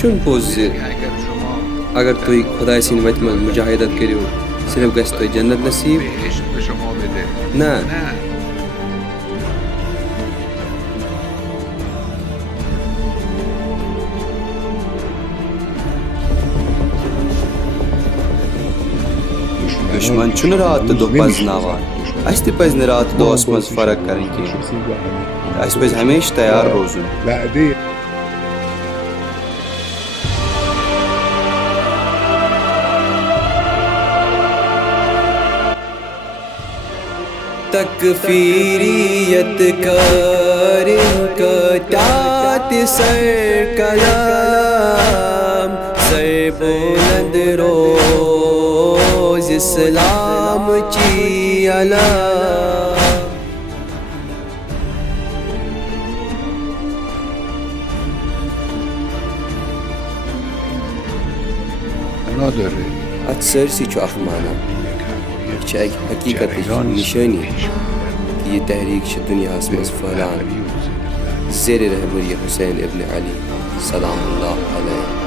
छुन पोज अगर तुम खुदा सिंद वत मज मुजाहिदत करो सिर्फ गस तुम जन्नत नसीब ना दुश्मन छुन रात तो दो पजनावान अस ति पज रात दोस मज फर्क कर अस पज हमेशा तैयार रोजुन तकफीरियत कर कटात सर कलाम सर बुलंद रोज इस्लाम ची अलाम अक्सर सी माना हकीकत निशानी कि ये तहरीक दुनिया मज फहलान ज़ेर रहबरी हुसैन इब्न अली सलामुल्लाह अलैह।